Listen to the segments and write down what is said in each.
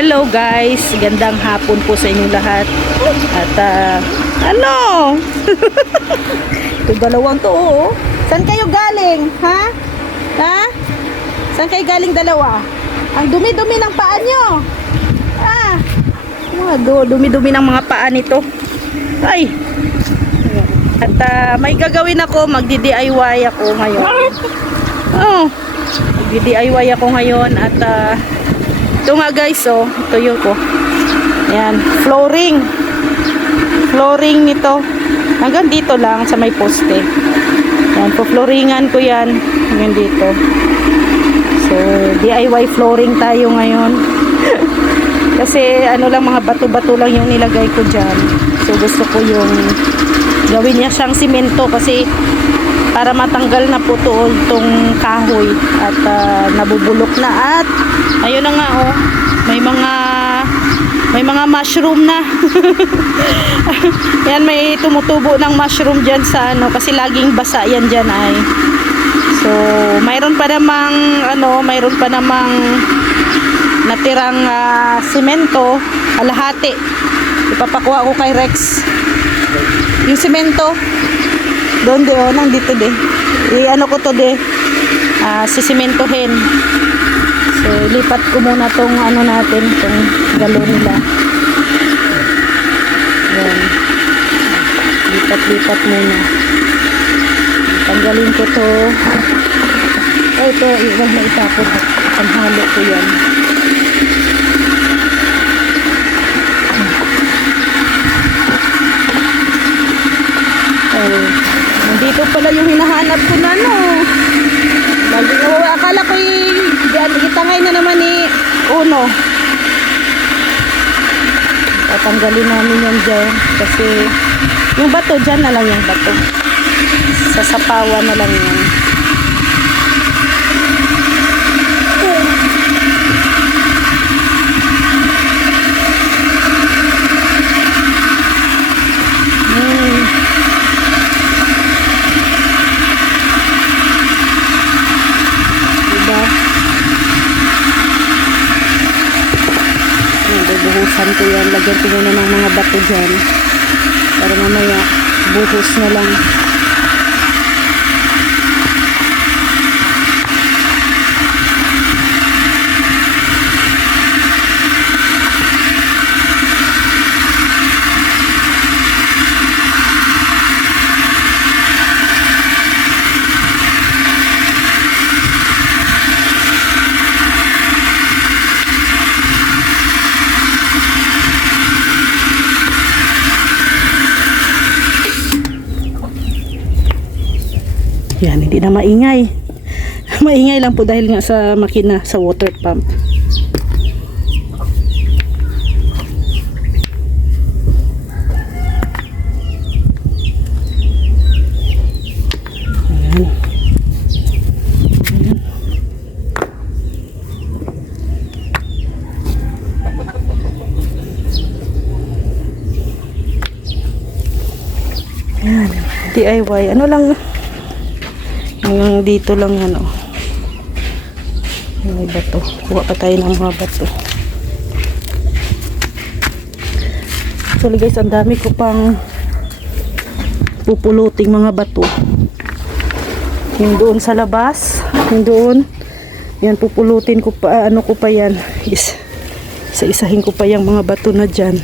Hello guys, gandang hapon po sa inyong lahat. At ano? Ito dalawang to, oh. Saan kayo galing? Ha? Ha? Saan kayo galing dalawa? Ang dumi-dumi ng paa nyo. Ah, dumi-dumi ng mga paa nito. Ay. At may gagawin ako, magdi-DIY ako ngayon. Oh, magdi-DIY ako ngayon at ito nga guys, oh, ito yun ko. Yan, flooring nito. Hanggang dito lang sa may poste. Yan, po-flooringan ko yan. Hanggang dito. So, DIY flooring tayo ngayon. Kasi ano lang, mga bato-bato lang yung nilagay ko dyan. So, gusto ko yung gawin niya siyang simento kasi para matanggal na po itong kahoy at nabubulok na at ayun na nga, oh, may mga mushroom na. Yan, may tumutubo ng mushroom dyan sa ano kasi laging basa yan dyan ay. So mayroon pa namang natirang simento, alahati. Ipapakuha ko kay Rex yung simento doon nandito ano ko to sisimentohin. So lipat ko muna tong ano natin, tong galon nila. Yan, lipat muna, tanggalin ko to. Ito iwag na itapon, panghalo ko yan. Dito pala yung hinahanap ko na, no. Akala ko itangay na naman ni Uno. Tatanggalin namin yan dyan kasi yung bato dyan na lang, yung bato sa sapawan na lang yan. Buhusan ko yan, lagyan ko muna ng mga bato dyan para mamaya buhos na lang. Yan, hindi na maingay. Maingay lang po dahil nga sa makina, sa water pump. Ayan. Ayan. Ayan. DIY. Ano lang, hanggang dito lang yan, oh. May bato. Kuha pa tayo ng mga bato. Actually guys, ang dami ko pang pupuluting mga bato. Yung doon sa labas, yung doon, yan pupulutin ko pa, ano ko pa yan, isa-isahin ko pa yung mga bato na dyan.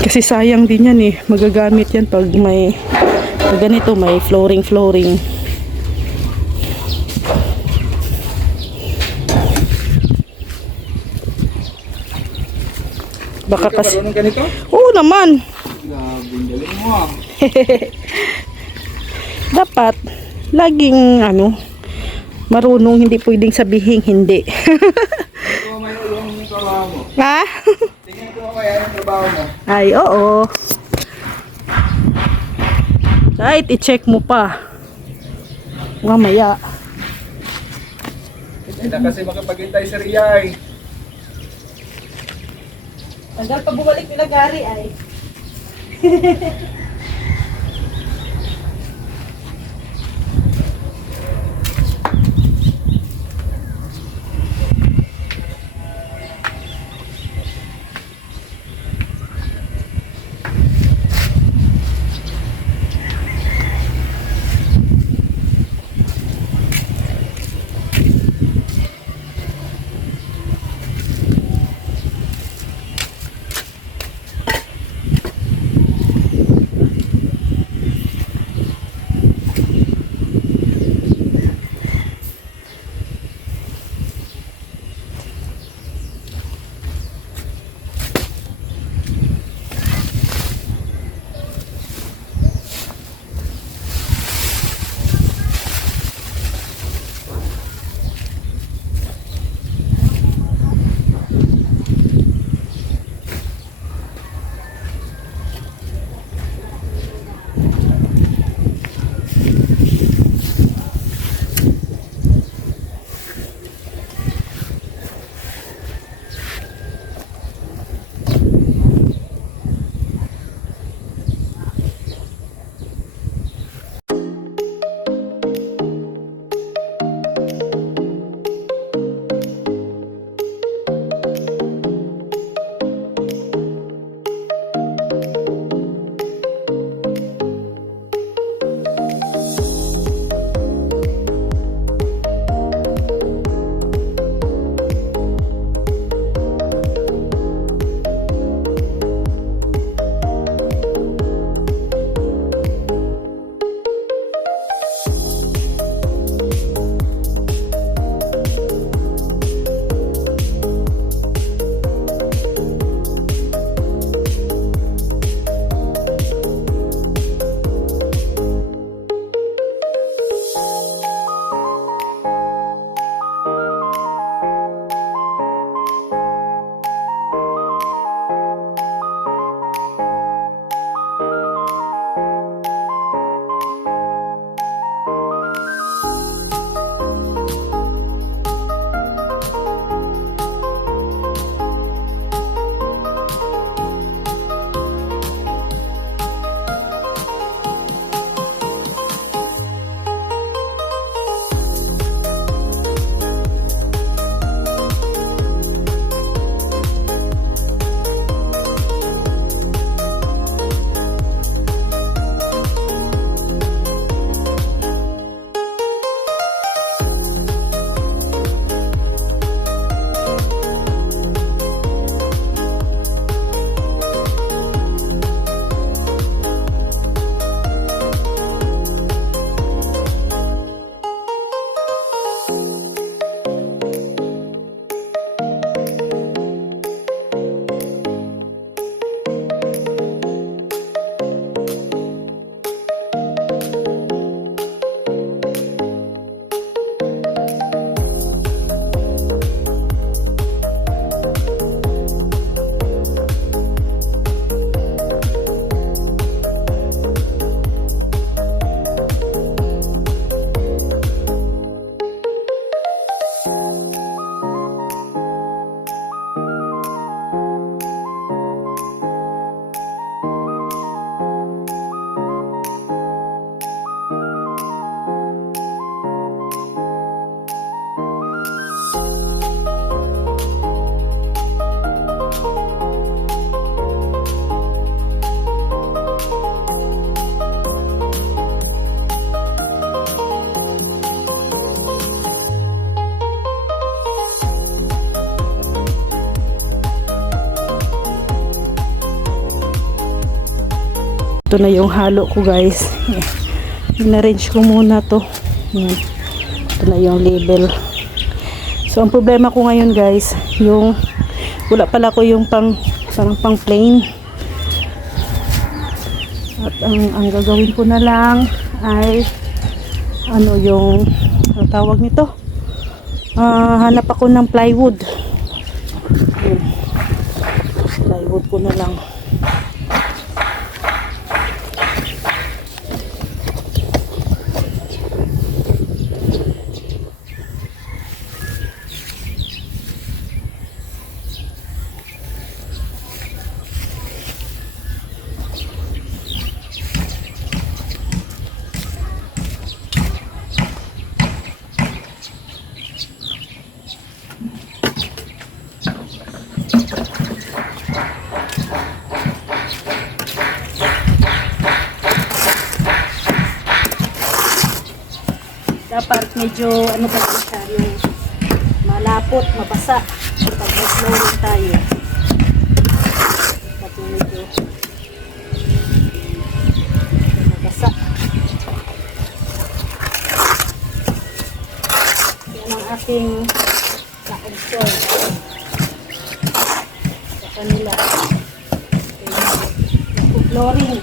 Kasi sayang din yan eh, magagamit yan pag may ganito, may flooring. Baka kasi ganito? Oo naman. Galing mo. Dapat laging marunong, hindi pwedeng sabihin hindi. Ha? Tingnan ko kaya yung trabaho mo. Ay, oo. Kahit i-check mo pa mamaya. Hindi na kasi makapagintay sa Riyay. Tagal pa bumalik nila Gary ay. ito na yung halo ko guys. In-arrange ko muna to. Yan. Ito na yung label. So ang problema ko ngayon guys, yung wala pala ko yung parang pang plain. At ang gagawin ko na lang ay ano yung tawag nito? Hanap ako ng plywood. Yun. Plywood ko na lang. Dapat medyo ano ba siya, yung malapot, mabasa pag flooring tayo. Dapat medyo mabasa. Yan ang aking ka-install sa kanila. Yung flooring.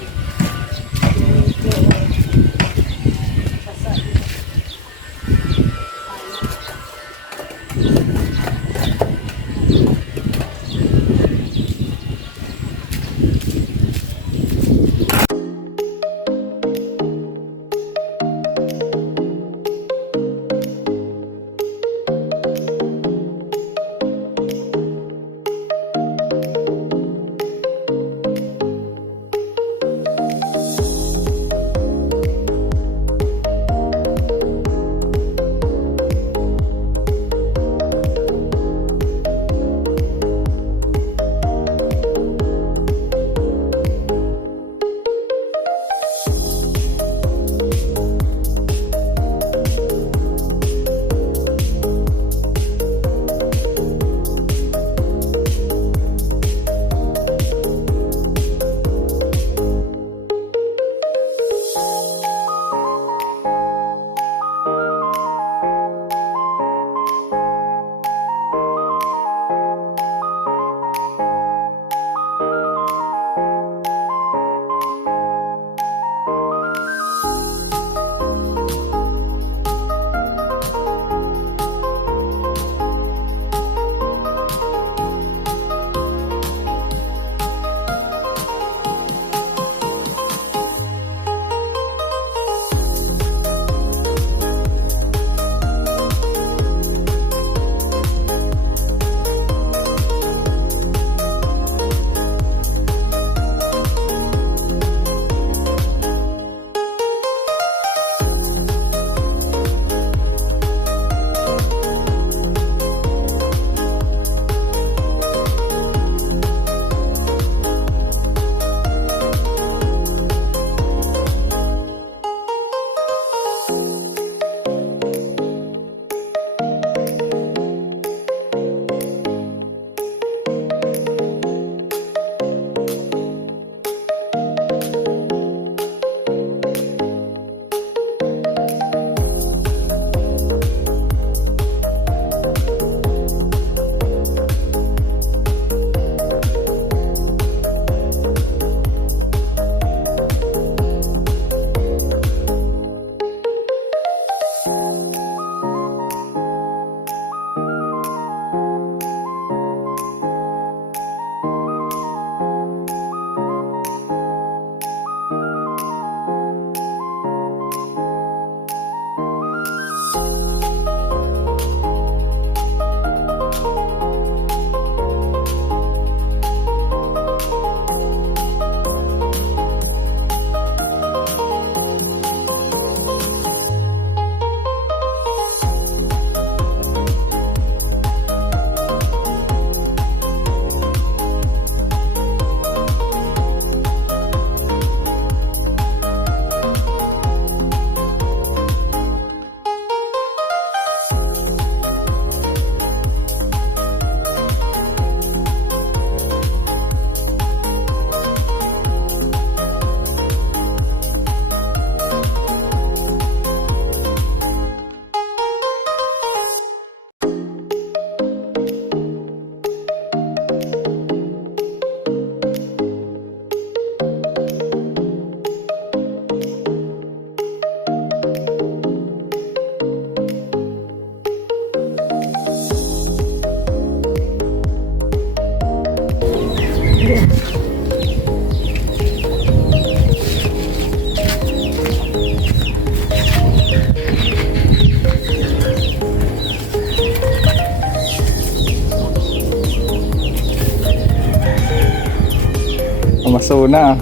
Amazona.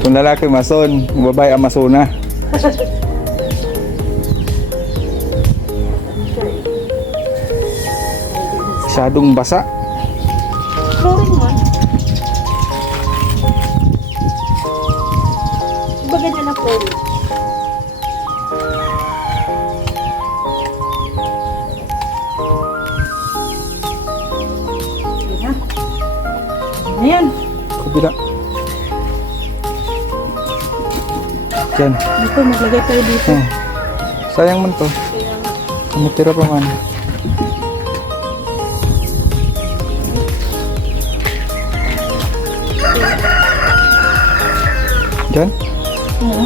Kung lalaki Amazon, kung babae Amazona. Masyadong basa. Flooring mo. Iba ganyan na flooring. Ayan. Kabila. Diyan. Dito, maglagay tayo dito. Oh. Sayang man to. Matira pa man. Diyan? Oo.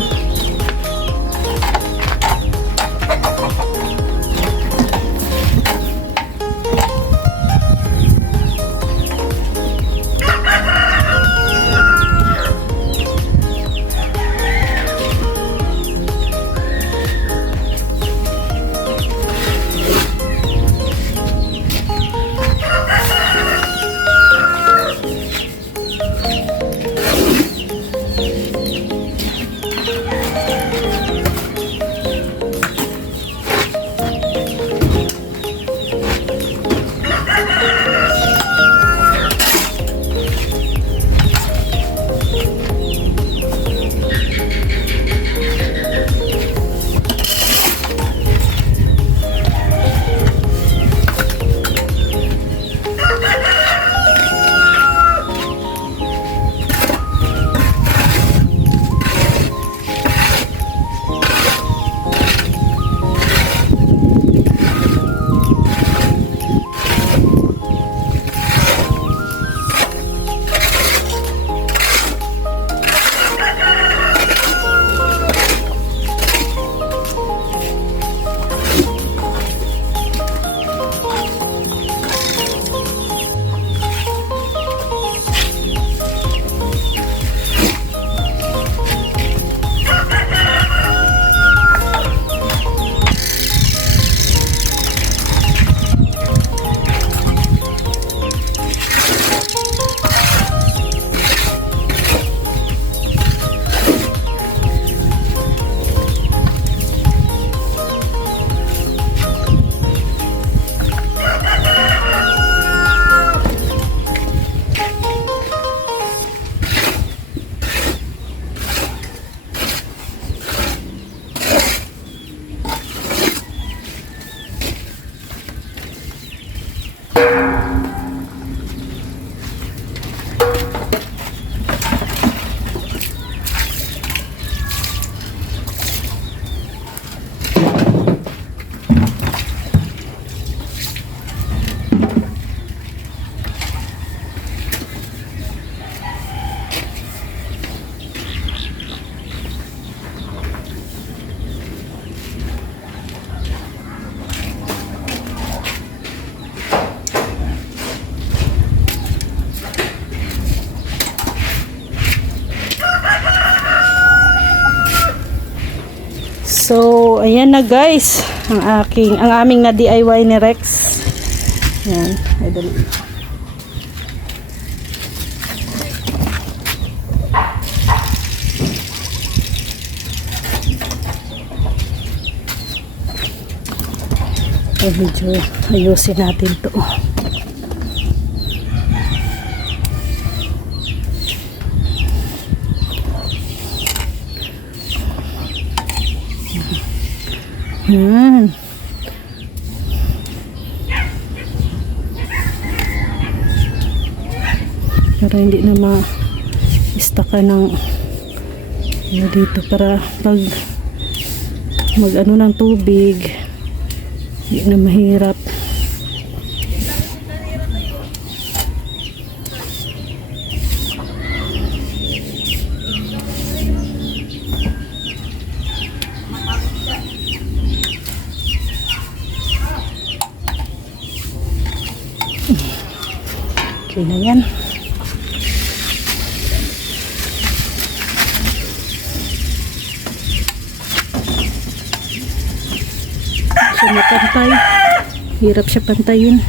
So, ayan na guys, ang aming na DIY ni Rex. Yan, idol. Medyo ayusin natin to. Yan. Pero hindi na ma-istaka ng dito para pag mag-ano ng tubig hindi na mahirap. Okay na yan. So napantay. Hirap siya pantayin.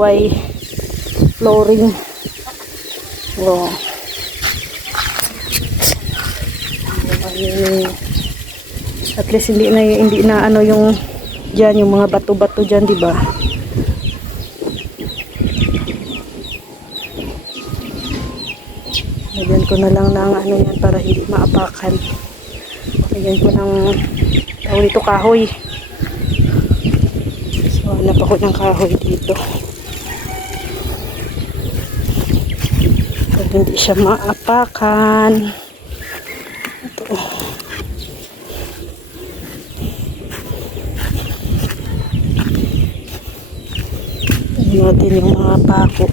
DIY flooring. Oh. At least hindi na ano yung diyan yung mga bato-bato diyan, di ba? Lagyan ko na lang ng ano yan para hindi maapakan. Lagyan ko ng tawag dito kahoy. So hanap ako ng kahoy dito. Para hindi siya maapakan. Ito. Natin yung mga pako.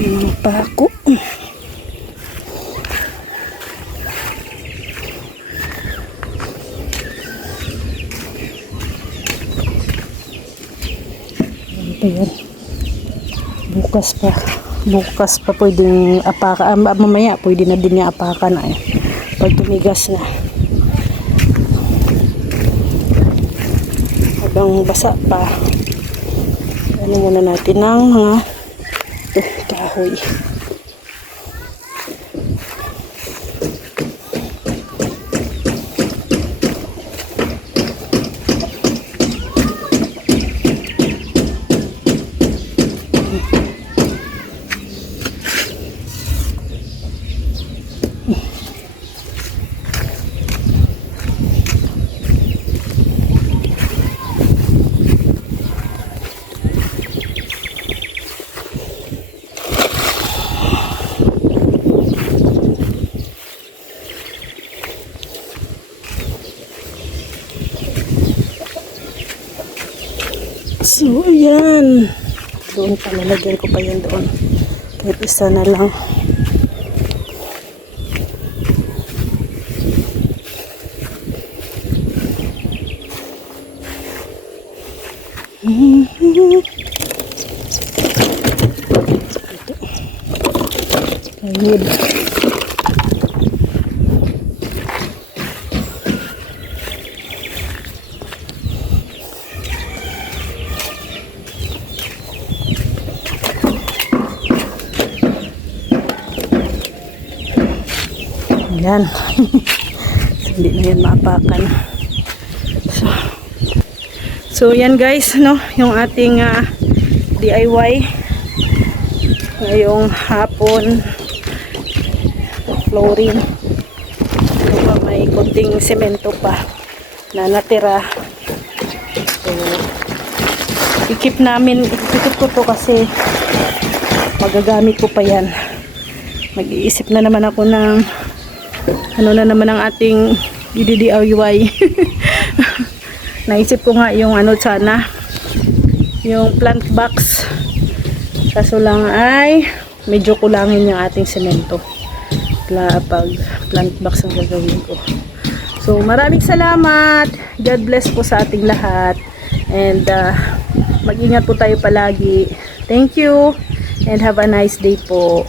Mga pako. Ayan. Bukas pa pwedeng apakan. Mamaya pwede na din niya apakan ay pag tumigas na. Habang basa pa, ano muna natin ng mga kahoy. So, ayan. Doon pa, nalagyan ko pa yan doon. Kahit isa na lang. Ayun. Yan. Hindi na yan maapakan. So yan guys, no, yung ating DIY ngayong hapon, flooring. So, may konting semento pa na natira. So ikip ko to kasi magagamit ko pa yan. Mag-iisip na naman ako ng ano na naman ang ating DIY. Naisip ko nga yung ano sana, yung plant box. Kaso lang ay medyo kulangin yung ating semento. Pag plant box ang gagawin ko. So maraming salamat. God bless po sa ating lahat. And mag-ingat po tayo palagi. Thank you and have a nice day po.